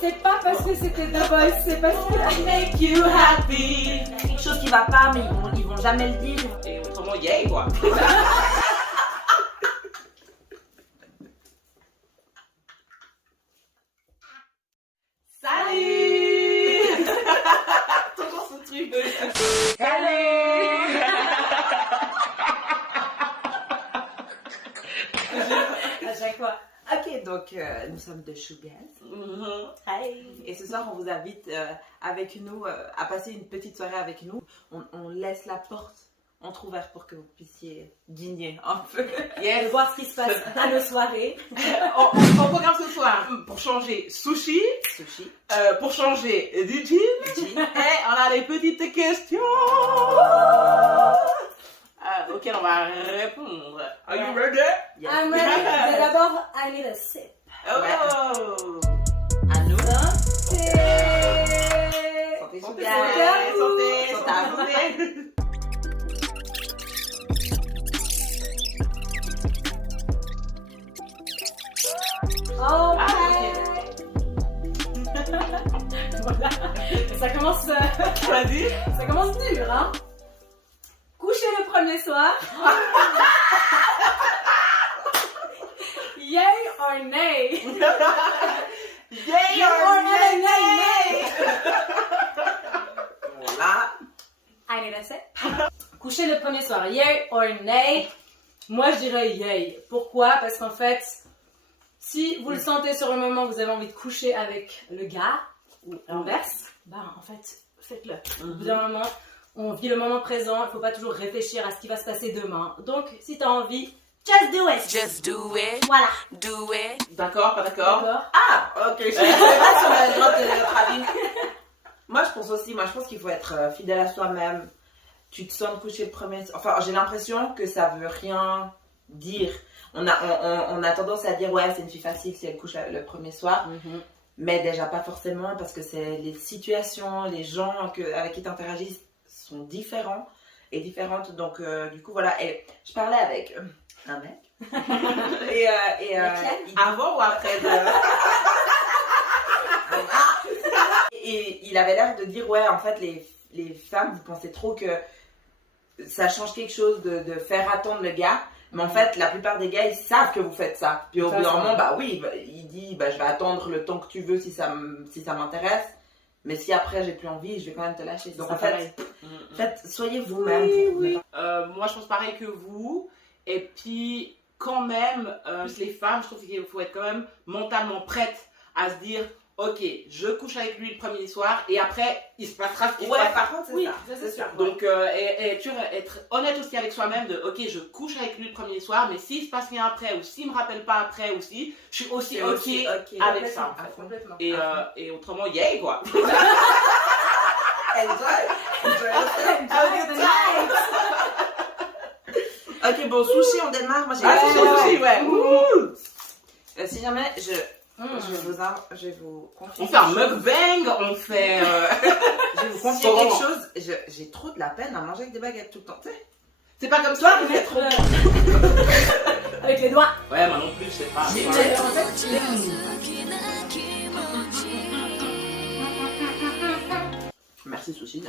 C'est pas parce que c'était The Voice, c'est parce que I make you happy. Quelque chose qui va pas, mais ils vont jamais le dire. Et autrement, yay quoi. Salut. Toujours ce truc de Salut. À chaque fois. Ok, donc nous sommes de Shougaz. Hi. Et ce soir, on vous invite avec nous à passer une petite soirée avec nous. On laisse la porte entrouverte pour que vous puissiez dîner un peu. Yes. de voir ce qui se passe à nos soirées. On programme ce soir pour changer sushi, Sushi. pour changer du gin. Gin. Et on a des petites questions auxquelles on va répondre. Are you ready? Yes. I'm ready. Mais d'abord, I need a sip. Oh. À nous. Santé. Santé, Santé, Shougaz. santé, Santé à vous. Oh, Ah, voilà. Ça commence, Vas-y. ça commence dur, hein. Coucher le premier soir. Yay or nay? Yay or nay, nay. nay. Voilà. I need a sip. Coucher le premier soir, yay or nay? Moi, je dirais yay. Pourquoi? Parce qu'en fait, si vous le sentez sur le moment, vous avez envie de coucher avec le gars, ou l'inverse, bah en fait, faites-le. Au bout d'un moment, on vit le moment présent, il ne faut pas toujours réfléchir à ce qui va se passer demain. Donc, si tu as envie, just do it! Just do it, Voilà. do it. D'accord, pas d'accord? D'accord? Ah, ok. Je sais pas si on a le droit de notre avis. Moi, je pense aussi, qu'il faut être fidèle à soi-même. Tu te sens de coucher le premier. Enfin, j'ai l'impression que ça veut rien dire. On a tendance à dire, ouais, c'est une fille facile si elle couche le premier soir. Mais déjà pas forcément, parce que c'est les situations, les gens avec qui tu interagis sont différents et différentes. Donc, du coup, voilà. Et je parlais avec un mec. Avant ou après? Et il avait l'air de dire, ouais, en fait, les femmes, vous pensez trop que ça change quelque chose de faire attendre le gars. Mais en fait, la plupart des gars, ils savent que vous faites ça. Puis au bout d'un moment, bah oui, il dit, bah, je vais attendre le temps que tu veux si ça m'intéresse. Mais si après, j'ai plus envie, je vais quand même te lâcher. Donc en fait, soyez vous-même. Moi, je pense pareil que vous. Et puis, quand même, les femmes, je trouve qu'il faut être quand même mentalement prête à se dire, ok, je couche avec lui le premier soir et après, il se passera ce qui se Ouais, passera. par contre, c'est Oui, ça. c'est sûr. Donc, être honnête aussi avec soi-même de, ok, je couche avec lui le premier soir, mais s'il se passe rien après ou s'il me rappelle pas après aussi, je suis aussi ok avec ça. En fait. Complètement. Et autrement, yay quoi. Enjoy Ok, bon, sushi, on démarre. Moi, j'ai Sushi, ouais. si jamais je vais vous confier. On fait un mukbang, on fait. Je vais vous confier quelque chose. J'ai trop de la peine à manger avec des baguettes tout le temps. Tu sais. C'est pas comme ça, Toi, mais mettre avec les doigts. Ouais, moi non plus, je sais pas. Merci, sushi.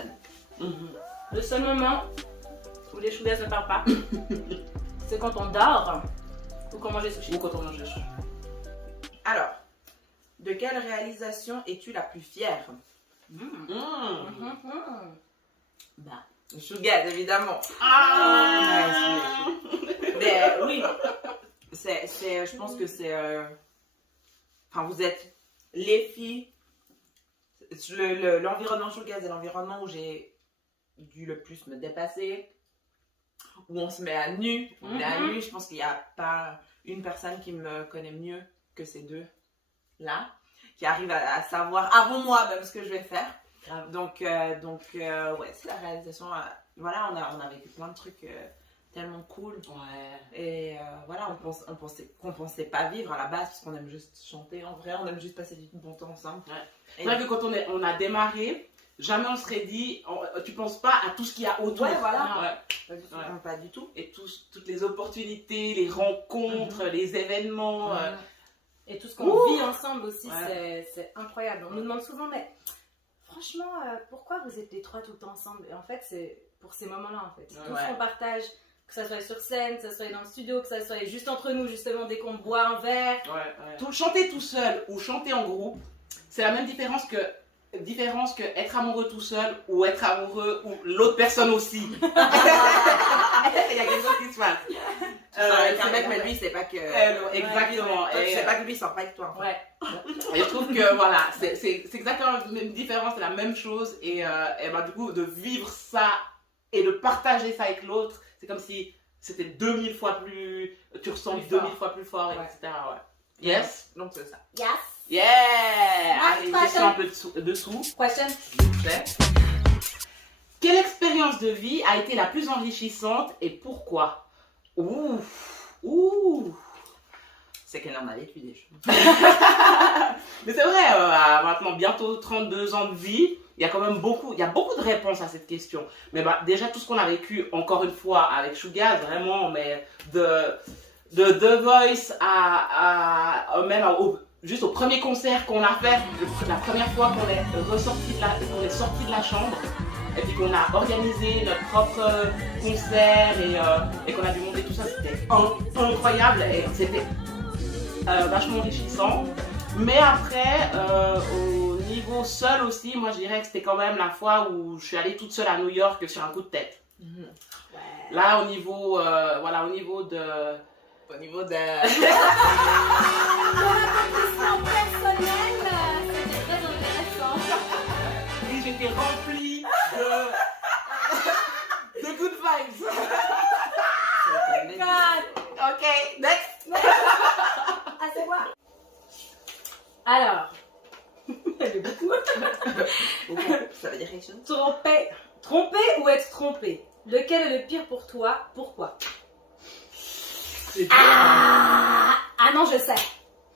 Le seul moment où les Shougaz ne parlent pas, c'est quand on dort ou quand on mange des sushis. Ou quand on mange des choses. Alors, de quelle réalisation es-tu la plus fière? Bah, Shougaz, évidemment. Mais oui, je pense que c'est. Enfin, vous êtes les filles. L'environnement Shougaz est l'environnement où j'ai dû le plus me dépasser, où on se met à nu. On est à nu. Je pense qu'il n'y a pas une personne qui me connaît mieux que ces deux là, qui arrive à savoir avant moi même ce que je vais faire. Donc ouais, c'est la réalisation. Voilà, on a vécu plein de trucs tellement cool. Ouais. Et voilà, qu'on pensait pas vivre à la base, parce qu'on aime juste chanter. En vrai, on aime juste passer du bon temps ensemble. Ouais. C'est vrai que quand on a démarré, jamais on serait dit, tu penses pas à tout ce qu'il y a autour. Ouais, voilà. Ouais. Pas du tout. Et toutes les opportunités, les rencontres, les événements. Et tout ce qu'on vit ensemble aussi, c'est incroyable. On nous demande souvent, mais franchement, pourquoi vous êtes les trois tout le temps ensemble? Et en fait, c'est pour ces moments-là, en fait. Tout ce qu'on partage, que ça soit sur scène, que ça soit dans le studio, que ça soit juste entre nous, justement, dès qu'on boit un verre. Chanter tout seul ou chanter en groupe, c'est la même différence que être amoureux tout seul ou être amoureux ou l'autre personne aussi. Il y a quelque chose qui se passe. Avec un mec, mais lui, c'est pas que. Exactement. C'est pas que lui, il sort pas avec toi. Ouais. Et je trouve que voilà, c'est exactement la même différence, c'est la même chose. Et bah, du coup, de vivre ça et de partager ça avec l'autre, c'est comme si c'était 2000 fois plus. Tu ressens 2000 fois plus fort, etc. Ouais. Yes? Donc c'est ça. Yes. Yeah! Allez, question un peu dessous. Question. Quelle expérience de vie a été la plus enrichissante et pourquoi? Ouh! C'est qu'elle en a vécu déjà. Mais c'est vrai, à maintenant bientôt 32 ans de vie, il y a quand même beaucoup de réponses à cette question. Mais bah, déjà, tout ce qu'on a vécu, encore une fois, avec Sugar, vraiment, mais de The Voice même juste au premier concert qu'on a fait, la première fois qu'on est sorti de la chambre, et puis qu'on a organisé notre propre concert et qu'on a dû monter tout ça, c'était incroyable et c'était vachement enrichissant. Mais après, au niveau seul aussi, moi je dirais que c'était quand même la fois où je suis allée toute seule à New York sur un coup de tête. Là, au niveau de... Au niveau de... personnel, c'était très intéressant. Et j'étais remplie de good vibes. God. Ok, next. Ah, c'est moi. Alors, Ça veut dire quelque chose? tromper ou être trompé? Lequel est le pire pour toi? Pourquoi? Ah non, je sais.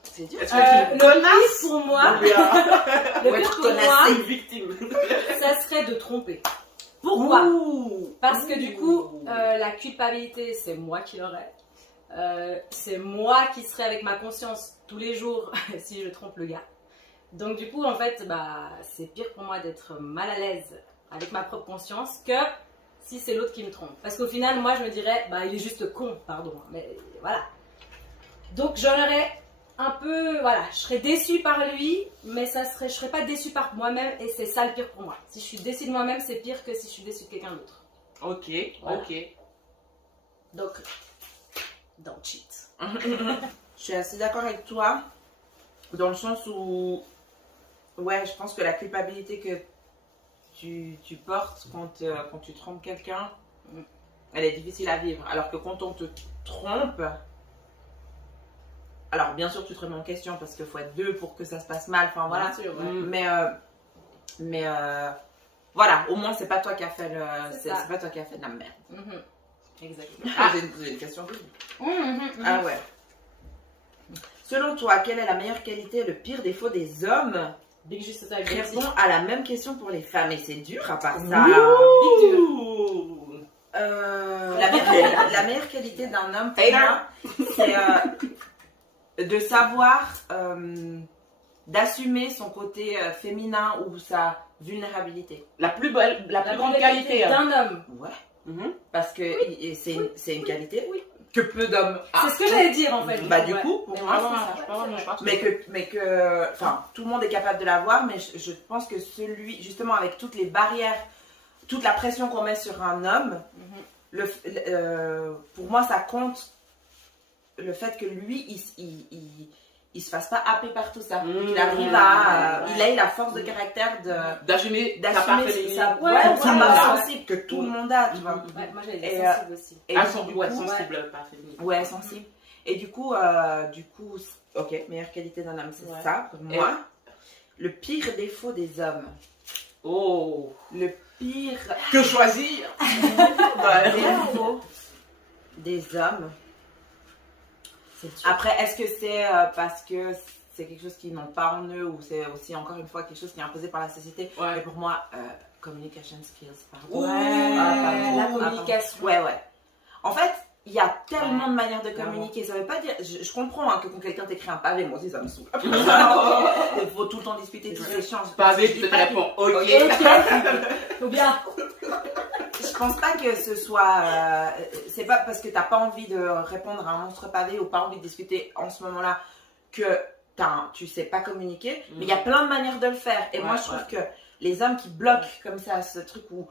C'est dur. Est-ce que tu Le connaisses pire pour moi, Ou le pire être pour moi, connassé. une victime? ça serait de tromper. Pourquoi? Parce que du coup, Ouh. la culpabilité, c'est moi qui l'aurais. C'est moi qui serais avec ma conscience tous les jours si je trompe le gars. Donc du coup, en fait, bah, c'est pire pour moi d'être mal à l'aise avec ma propre conscience que si c'est l'autre qui me trompe. Parce qu'au final, moi, je me dirais, bah, il est juste con, pardon. Mais voilà. Donc j'en aurais un peu, voilà, je serais déçue par lui, mais je serais pas déçue par moi-même et c'est ça le pire pour moi. Si je suis déçue de moi-même, c'est pire que si je suis déçue de quelqu'un d'autre. Ok, Voilà. ok. Donc, don't cheat. Je suis assez d'accord avec toi, dans le sens où, ouais, je pense que la culpabilité que tu portes quand tu trompes quelqu'un, elle est difficile à vivre. Alors que quand on te trompe, alors bien sûr tu te remets en question parce qu'il faut être deux pour que ça se passe mal, enfin voilà. Bien sûr, ouais. Mais voilà, au moins c'est pas toi qui as fait C'est ça. c'est pas toi qui as fait de la merde. Exactement. J'ai une question double. Ah ouais. Selon toi, quelle est la meilleure qualité et le pire défaut des hommes? Big juste ça, Réponds à la même question pour les femmes. Et c'est dur à part ça. Ouh. La meilleure qualité d'un homme pour moi, c'est de savoir d'assumer son côté féminin ou sa vulnérabilité. La plus grande qualité. d'un homme. Ouais. Mhm. Parce que c'est une qualité que peu d'hommes. C'est ce que j'allais dire en fait. Bah du Ouais. coup, pour Mais moi, vraiment, c'est ça. ouais, Mais que, enfin, tout le monde est capable de l'avoir, mais je pense que celui, justement, avec toutes les barrières, toute la pression qu'on met sur un homme, pour moi, ça compte le fait que lui, il se fasse pas happer par tout ça. Qu'il arrive il ait la force de caractère D'assumer sa part d'assumer féminine. sa Ouais, part voilà. sensible que tout le monde a, tu vois. Ouais, moi j'allais Et, dire sensible aussi. Et Ah, du ouais, coup, sensible, pas féminine. ouais, sensible. Et du coup, ok, meilleure qualité d'un homme, c'est Ouais. ça pour moi. Le pire défaut des hommes. Oh. Le pire Que choisir? défaut des hommes. Après, est-ce que c'est parce que c'est quelque chose qu'ils n'ont pas en eux ou c'est aussi encore une fois quelque chose qui est imposé par la société? Ouais. Mais pour moi, communication skills, pardon. Ouais, pardon. la communication. Ouais. En fait, il y a tellement de manières de communiquer. Ça veut pas dire. Je comprends hein, que quand quelqu'un t'écrit un pavé, moi aussi ça me saoule. Il faut tout le temps discuter tous ces échanges. Pavé, tu te réponds ok. Faut bien. Je pense pas que ce soit. C'est pas parce que t'as pas envie de répondre à un monstre pavé ou pas envie de discuter en ce moment-là que tu sais pas communiquer. Mais il y a plein de manières de le faire. Et moi je trouve que les hommes qui bloquent comme ça ce truc où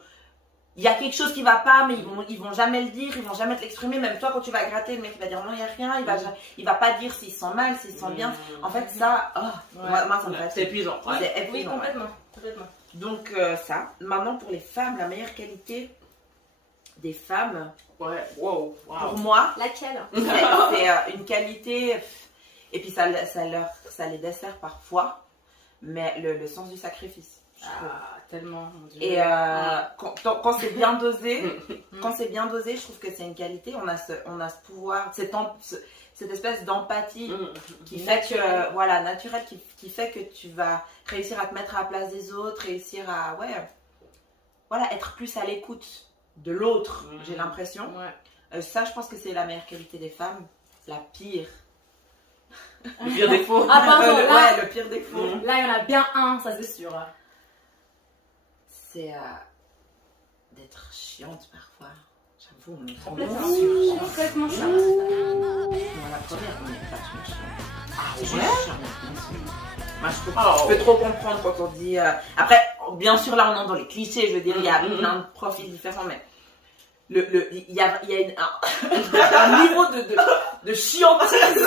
il y a quelque chose qui va pas, mais ils vont jamais le dire, ils vont jamais te l'exprimer. Même toi, quand tu vas gratter, le mec il va dire non, il y a rien, il va pas dire s'il se sent mal, s'il se sent bien. En fait, ça, moi ça me fatigue. C'est épuisant. Ouais. C'est épuisant. Oui, complètement. Donc, ça. Maintenant, pour les femmes, la meilleure qualité des femmes, Ouais, wow. pour moi, Laquelle? c'est une qualité, et puis ça les dessert parfois, mais le sens du sacrifice. Je trouve. Ah, tellement, mon Dieu. Et quand c'est bien dosé, je trouve que c'est une qualité. On a ce pouvoir, cette espèce d'empathie qui fait que, voilà, naturelle, qui fait que tu vas réussir à te mettre à la place des autres, réussir à, voilà, être plus à l'écoute de l'autre, j'ai l'impression. Ouais. Ça, je pense que c'est la meilleure qualité des femmes. La pire. Le pire défaut. Ah, pardon, là, le pire défaut. là, il y en a bien un, ça c'est sûr. C'est d'être chiante parfois. J'avoue, on est Complètement. chiante. Complètement chiant. Moi, la première, on est vachement chiante. Ah Je suis ouais? chiante, bien sûr. Moi, je Je peux trop comprendre quand on dit. Après, bien sûr, là, on entre dans les clichés. Je veux dire, il y a plein de profils différents, mais il y a un niveau de chiantise.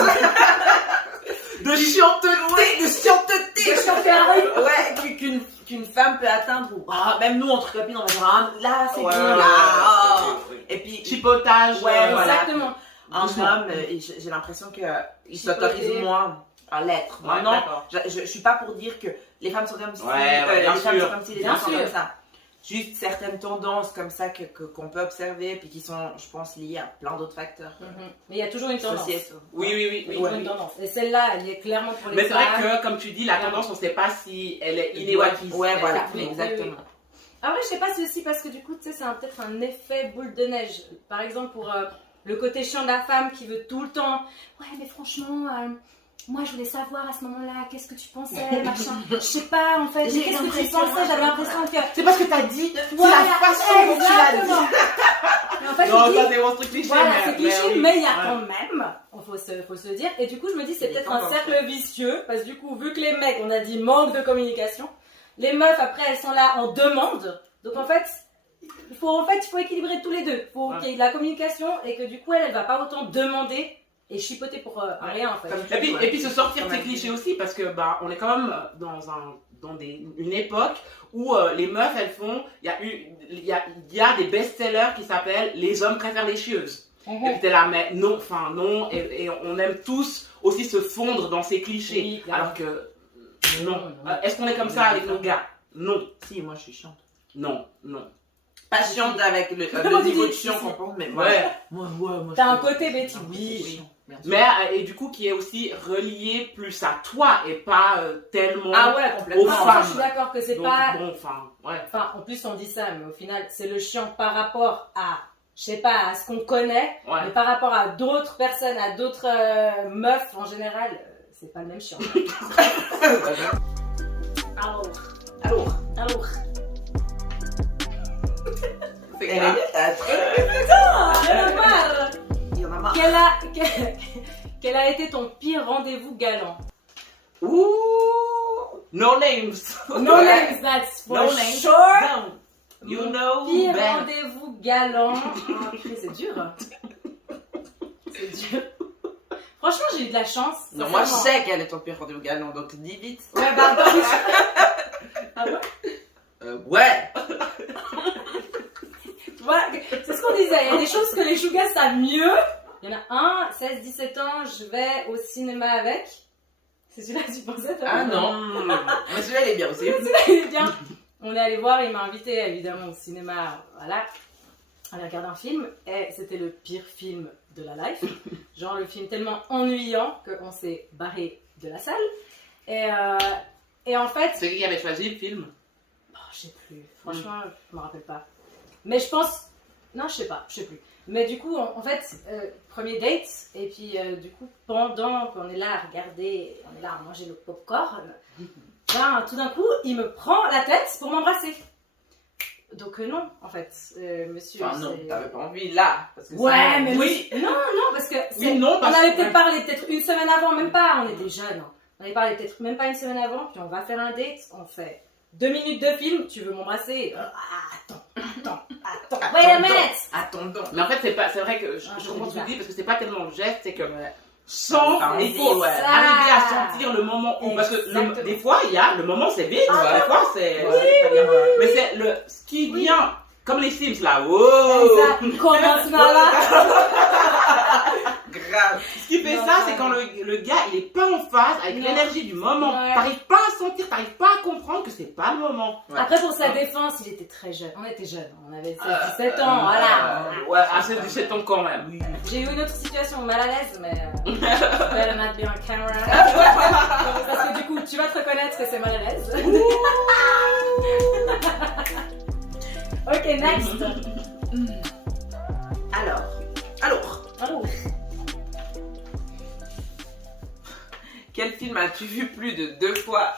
De chianteté. Ouais, qu'une femme peut atteindre. Ou même nous, entre copines, on va dire là, c'est bien. Là. Et puis. chipotage. Ouais, voilà. Exactement. Un homme, j'ai l'impression qu'il s'autorise moins à l'être. Ouais, Maintenant, d'accord. je suis pas pour dire que les femmes sont comme ci, Ouais, bien les femmes sûr. sont comme ci, les Bien hommes sont sûr. comme ça. Juste certaines tendances comme ça qu'on peut observer, puis qui sont, je pense, liées à plein d'autres facteurs Mais il y a toujours une tendance. sociétaux. Oui. Toujours une tendance. Et celle-là, elle est clairement pour les Mais c'est vrai femmes. que, comme tu dis, la tendance, on ne sait pas si elle est innée ou acquise. Ouais, voilà, Oui, oui, exactement. Après, je sais pas si aussi parce que du coup, tu sais, c'est peut-être un effet boule de neige. Par exemple, pour le côté chiant de la femme qui veut tout le temps. Ouais, mais franchement, moi je voulais savoir à ce moment-là, qu'est-ce que tu pensais, machin. Je sais pas en fait, mais qu'est-ce que tu pensais? J'avais l'impression que. C'est parce que t'as dit, Voilà, c'est la façon dont tu l'as dit. exactement. Mais en fait, Non, je dis, ça c'est mon truc cliché. voilà, c'est cliché, oui. mais il y a Ouais. quand même, faut se le dire. Et du coup, je me dis, c'est Il y a peut-être des un tendances, cercle vicieux, parce que du coup, vu que les mecs, on a dit manque de communication, les meufs, après, elles sont là en demande. Donc en fait, il faut équilibrer tous les deux. Il faut qu'il y ait de la communication et que du coup, elle va pas autant demander et chipoter pour rien en fait. Et puis se sortir de ces Ouais. clichés aussi, parce que on est quand même dans une époque où les meufs, elles font. Il y a des best-sellers qui s'appellent Les hommes préfèrent les chieuses. Et puis t'es là, mais non, et on aime tous aussi se fondre dans ces clichés. Oui, clairement. Alors que non. Est-ce qu'on est comme ça avec nos gars? Non. Si, moi je suis chiante. Non. Pas chiante avec le Comment tu niveau de dis chiant si, qu'on pense, mais Ouais. moi. T'as je un suis- côté Betty, Oui, oui. bien sûr. Mais et du coup qui est aussi relié plus à toi et pas tellement Ah ouais, complètement. aux Non, ça, femmes. je suis d'accord que c'est Donc, pas. bon, ouais. Enfin, en plus, on dit ça, mais au final, c'est le chiant par rapport à, je sais pas, à ce qu'on connaît, Ouais. mais par rapport à d'autres personnes, à d'autres meufs en général, c'est pas le même chiant. Alors, alors. C'est grave. Rien à voir. Il y en a marre. Quel a été ton pire rendez-vous galant? Ouh, no names. No names, that's for No names. sure. No. You Mon know pire best. rendez-vous galant. Ah, putain, c'est dur. C'est dur. Franchement, j'ai eu de la chance. Non, moi je sincèrement. sais quel est ton pire rendez-vous galant, donc dis vite. Ouais, bah, ah ouais. Ouais. Tu vois, c'est ce qu'on disait. Il y a des choses que les chougas savent mieux. Il y en a un, 16-17 ans, je vais au cinéma avec. C'est celui-là que tu pensais, toi? Ah non. Mais celui-là il est bien aussi. Celui-là, il est bien. On est allé voir, il m'a invité évidemment au cinéma, voilà, à aller regarder un film. Et c'était le pire film de la life. Genre le film tellement ennuyant qu'on s'est barré de la salle. Et en fait, C'est qui avait choisi le film? oh, je sais plus, franchement, je me rappelle pas. Mais je pense Non, je sais plus. Mais du coup, en fait, premier date, et puis du coup, pendant qu'on est là à regarder, on est là à manger le popcorn, ben, tout d'un coup, il me prend la tête pour m'embrasser. Donc non, en fait, monsieur. Enfin, non, t'avais pas envie là. Parce que Ouais, ça, mais oui. non, parce que Oui, non, on parce avait que- peut-être parlé peut-être une semaine avant, même pas, on était jeunes. Hein. On avait parlé peut-être même pas une semaine avant, puis on va faire un date, on fait 2 minutes de film, tu veux m'embrasser Attends, wait a minute. Attendons. Mais en fait, c'est vrai que je c'est comprends ce que tu bizarre. dis parce que c'est pas tellement le geste, c'est que Ouais. sans, Enfin, il faut ouais. arriver à sentir le moment où, parce que Exactement. des fois, il y a le moment, c'est vite, des fois, c'est. C'est-à-dire, Mais c'est ce qui vient, comme les Sims là, wow! Exact. Commence là. grave. Ce qui fait Non, ça, ouais. c'est quand le gars il est pas en phase avec Non. l'énergie du moment. Ouais. T'arrives pas à sentir, t'arrives pas à comprendre que c'est pas le moment. Ouais. Après, pour sa défense, il était très jeune. On était jeunes, on avait 17 ans, voilà. Ouais, à 17 ans quand même. Oui. J'ai eu une autre situation mal à l'aise, mais better not be on camera. Parce que du coup, tu vas te reconnaître que c'est mal à l'aise. Ok, next. Alors. Oh. Quel film as-tu vu plus de 2 fois?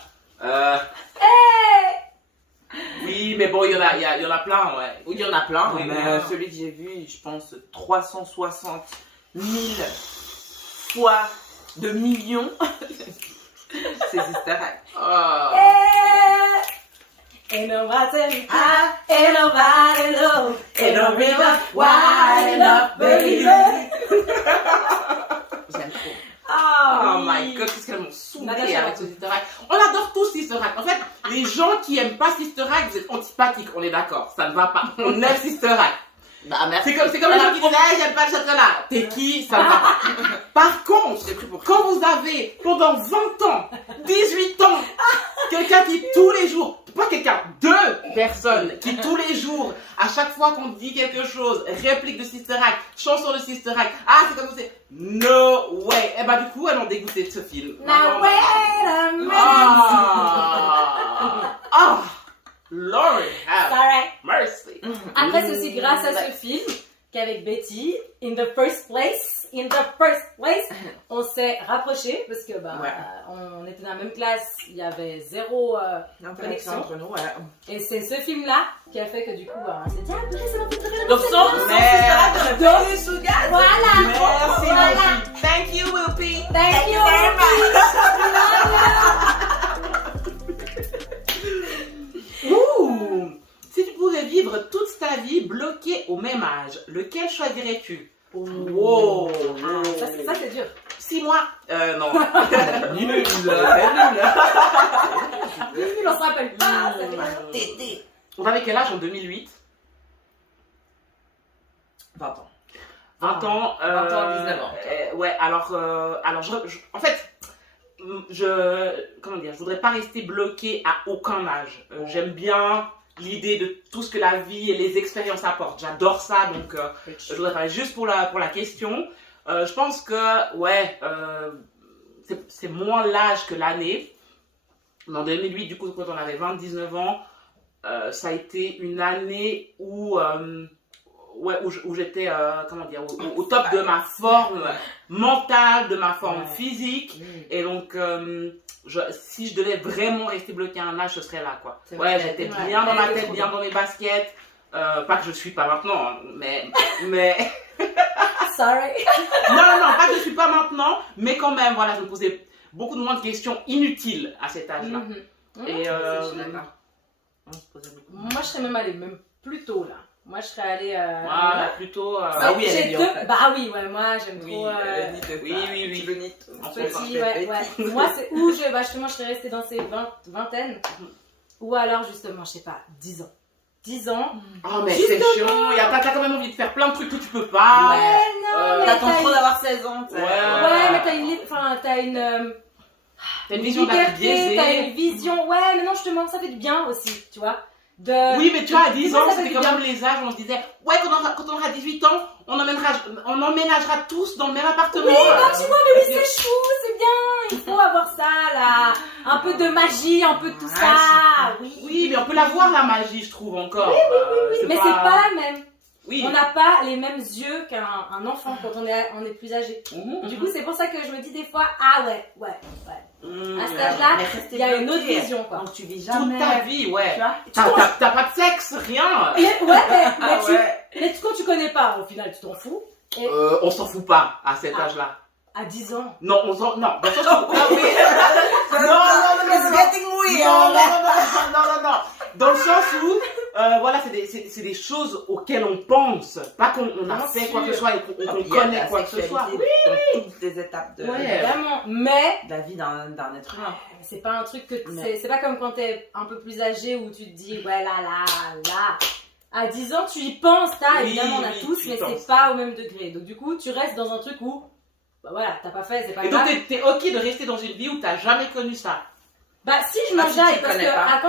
Oui, mais bon, il y en a plein, ouais. Oui, il y en a plein, Oui, mais oui. celui que j'ai vu, je pense 360 000 fois de millions, c'est Sister Act. Oh. Ain't nobody high, ain't nobody low, ain't no river wide enough, baby. J'aime trop. Oh oui. my god, qu'est-ce qu'elles m'ont saoulé Natasha avec ce Sister Act. On adore tous Sister Act. En fait, les gens qui aiment pas Sister Act, vous êtes antipathiques, on est d'accord. Ça ne va pas. On aime Sister Act. Bah, merci. C'est comme les gens qui disent hey, j'aime pas le chocolat. T'es qui? Ça ne va pas. Par contre, quand vous avez pendant 20 ans, 18 ans, quelqu'un qui tous les jours, pas quelqu'un, 2 personnes qui tous les jours, à chaque fois qu'on dit quelque chose, réplique de Sister Act, chanson de Sister Act, ah c'est comme c'est, no way. Et bah du coup, elles m'ont dégoûté de ce film. Now wait a minute. Ah, Lord have Alright. mercy. Après, c'est aussi grâce à ce film qu'avec Betty, in the first place, on s'est rapprochés parce que bah, Ouais. on était dans la même classe, il y avait zéro Connexion entre nous, ouais. et c'est ce film-là qui a fait que du coup, bah, on s'est dit, ah, purée, c'est mon film préféré. Donc, sans Sister Act, t'aurais pas eu Sugar. Voilà. Merci, Voilà. Whoopi. Thank you, Whoopi. Thank you very Ouh! Si tu pouvais vivre toute ta vie bloquée au même âge, lequel choisirais-tu? Wow! Ça, c'est dur. 6 mois? Non. Nul. On se rappelle pas. Ça fait Tété. On avait quel âge en 2008? 20 ans. 20 ans. 20 ans, 19 ans. Ouais, alors en fait, comment dire, je voudrais pas rester bloquée à aucun âge. J'aime bien l'idée de tout ce que la vie et les expériences apportent. J'adore ça, donc je voudrais parler juste pour la question. Je pense que, ouais, c'est moins l'âge que l'année. Mais en 2008, du coup, quand on avait 20-19 ans, ça a été une année où j'étais, comment dire, au top de ma forme mentale, de ma forme physique. Et donc, si je devais vraiment rester bloqué à un âge, ce serait là, quoi. C'est Ouais, vrai. j'étais Ouais. bien dans ma Elle est tête, trop bien bien. dans mes baskets. Pas que je suis pas maintenant, hein, mais... Sorry. non, pas que je suis pas maintenant, mais quand même, voilà, je me posais beaucoup de moins de questions inutiles à cet âge-là. Et Je suis d'accord. On se posait beaucoup. Moi, je serais même allée même plus tôt là. Moi, je serais allée. voilà, plutôt... Bah oui, elle est J'ai bien, deux- en fait. Bah oui, ouais, moi j'aime Oui, trop. oui. Tu le nies. En fait, Petit, ouais. Moi, c'est où justement, je serais restée dans ces vingtaines. Ou alors, justement, je sais pas, 10 ans. 10 ans. Oh, mais c'est chiant, t'as quand même envie de faire plein de trucs que tu peux pas. Ouais, non, mais T'attends t'as trop une- d'avoir 16 ans. Ouais. Ouais, mais t'as une T'as une vision de la vie liberté, t'as biaisée. une vision. Ouais, mais non, justement, ça fait du bien aussi, tu vois. Oui, mais tu vois, à 10 ans, Ça fait c'était du quand bien. même les âges où on se disait, ouais, quand on aura 18 ans, on emménagera tous dans le même appartement. Oui, bah tu vois, mais oui, c'est chou, c'est bien. Il faut avoir ça, là. Un peu de magie, un peu de tout ça. Oui. Oui, mais on peut la voir, la magie, je trouve, encore. Mais c'est pas la même. Oui. On n'a pas les mêmes yeux qu'un enfant quand on est plus âgé. Du coup, c'est pour ça que je me dis des fois, ah ouais. À cet âge-là, Mais rester il y a une autre bloqué. vision, quoi. Donc tu vis Toute jamais. ta vie, ouais. Tu vois? T'as pas de sexe, rien. Mais Ah ouais. mais quand tu connais pas, au final, tu t'en fous. Et On s'en fout pas à cet âge-là. à 10 ans, Non, non, dans le sens où... Ah oui. Non. It's getting Non, weird. non. Dans le sens où, voilà, c'est des choses auxquelles on pense, pas qu'on a Bien fait sûr. quoi que ce soit et qu'on Il y a connaît la quoi que ce soit. sexualité dans toutes les étapes de évidemment. Mais la vie d'un être humain. c'est pas un truc que Mais- c'est pas comme quand t'es un peu plus âgé où tu te dis ouais là. À 10 ans, tu y penses, évidemment on a Oui, tous, tu y mais penses. c'est pas au même degré. Donc du coup, tu restes dans un truc où bah voilà, t'as pas fait, c'est pas Et donc, grave. t'es ok de rester dans une vie où t'as jamais connu ça. Bah si je Ah, m'enjaille si tu parce que connais pas.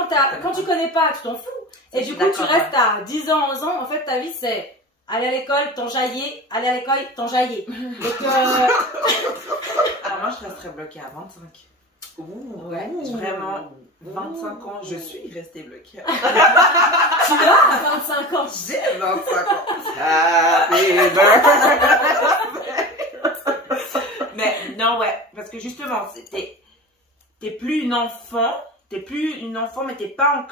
quand tu connais pas, tu t'en fous. Et Je du suis coup, tu d'accord, restes à 10 ans, 11 ans, en fait ta vie c'est aller à l'école, t'enjailler, aller à l'école, t'enjailler. Donc Alors moi je resterais bloquée à 25. Ouais, vraiment. 25 ans, je suis restée bloquée. tu as 25 ans. J'ai 25 ans. Happy birthday. Mais non, ouais, parce que justement, t'es plus une enfant, mais t'es pas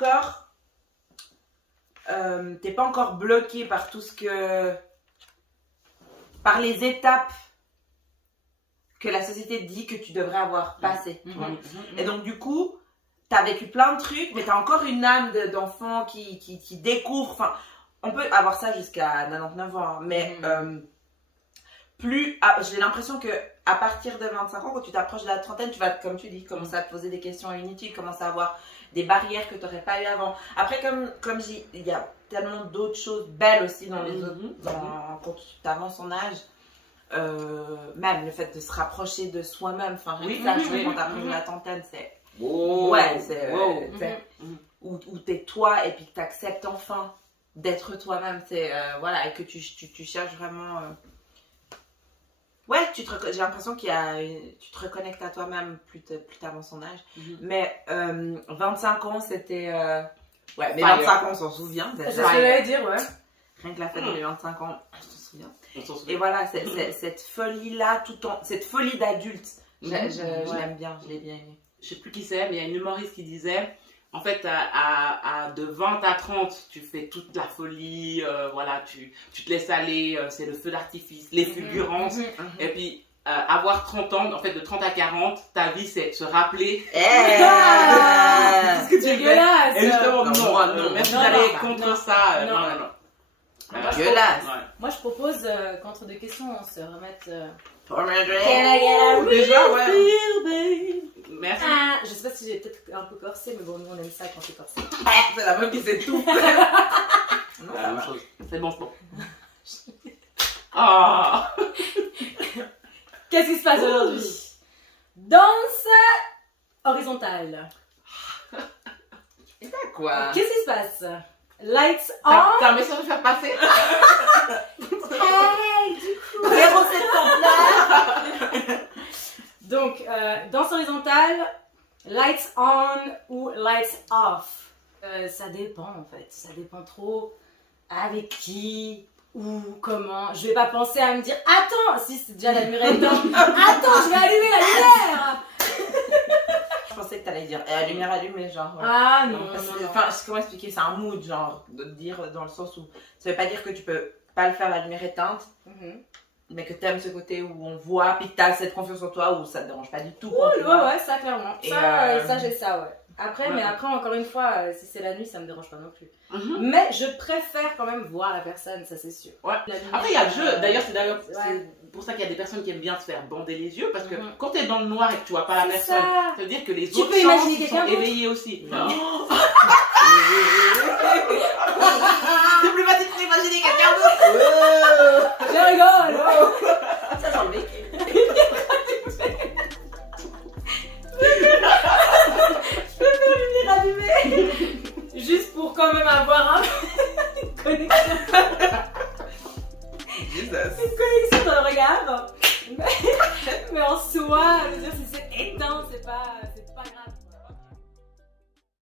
encore bloqué par tout ce que, par les étapes que la société dit que tu devrais avoir passé. tu vois. Et donc du coup, t'as vécu plein de trucs, mais t'as encore une âme d'enfant qui découvre. Enfin, on peut avoir ça jusqu'à 99 ans, hein, mais j'ai l'impression que à partir de 25 ans, quand tu t'approches de la trentaine, tu vas, comme tu dis, commencer à te poser des questions inutiles, commencer à avoir des barrières que tu n'aurais pas eu avant. Après, comme il y a tellement d'autres choses belles aussi dans les autres, quand tu avances en âge. Même le fait de se rapprocher de soi-même, enfin, rien que ça, je trouve, quand t'as pris la trentaine, c'est. Ouais, c'est. Où t'es toi et puis que t'acceptes enfin d'être toi-même, c'est. Voilà, et que tu cherches vraiment. Ouais, j'ai l'impression tu te reconnectes à toi-même plus t'avances en âge. Mais 25 ans, c'était. Ouais, mais 25 ans, on s'en souvient. C'est ce que j'allais dire, ouais. Rien que la fête des 25 ans, on s'en souvient. On s'en souvient. Et voilà, cette folie-là, cette folie d'adulte, je l'aime bien, je l'ai bien aimée. Je sais plus qui c'est, mais il y a une humoriste qui disait, en fait, de 20 à 30, tu fais toute la folie, voilà, tu te laisses aller, c'est le feu d'artifice, les fulgurances. Et puis, avoir 30 ans, en fait, de 30 à 40, ta vie, c'est se rappeler Eh tout ce que tu fais. Dégueulasse. Et justement, Non, non, merci non, d'aller non, contre non. ça. Non. Non. Dégueulasse. Ouais. Moi, je propose qu'entre deux questions, on se remette. Premier Can I get a real Déjà, ouais. feel, babe? Merci. Ah, je sais pas si j'ai peut-être un peu corsé, mais bon, nous on aime ça quand c'est corsé. C'est la meuf qui s'étouffe. Non, La ça même va. chose. C'est bon, c'est bon. Ah. Qu'est-ce qui se passe aujourd'hui? Danse horizontale. Et t'as quoi? Qu'est-ce qui se passe? Lights on. T'as un message à faire passer? Hey, du coup. 0,79. Donc, danse horizontale, lights on ou lights off. Ça dépend en fait. Ça dépend trop avec qui, où, comment. Je vais pas penser à me dire attends, si c'est déjà la lumière éteinte, attends, je vais allumer la lumière. Je pensais que t'allais dire la lumière allumée, genre. Ah non, Parce que, non, non. enfin, comment expliquer? C'est un mood, genre, de te dire dans le sens où ça veut pas dire que tu peux pas le faire la lumière éteinte, Mhm. mais que t'aimes ce côté où on voit, puis que t'as cette confiance en toi où ça te dérange pas du tout. Ouais, ouais, ça clairement. Et, Ça j'ai ça, ouais. Après, Ouais. mais après, encore une fois, si c'est la nuit, ça me dérange pas non plus. Mhm. Mais je préfère quand même voir la personne, ça c'est sûr. Ouais. La lumière, Après, il y a le jeu. D'ailleurs, c'est ouais. pour ça qu'il y a des personnes qui aiment bien se faire bander les yeux. Parce que Mhm. quand t'es dans le noir et que tu vois pas la C'est personne, ça. ça veut dire que les Tu autres peux sens imaginer sont quelqu'un d'autre. éveillés aussi. Non. C'est plus facile d'imaginer quelqu'un d'autre.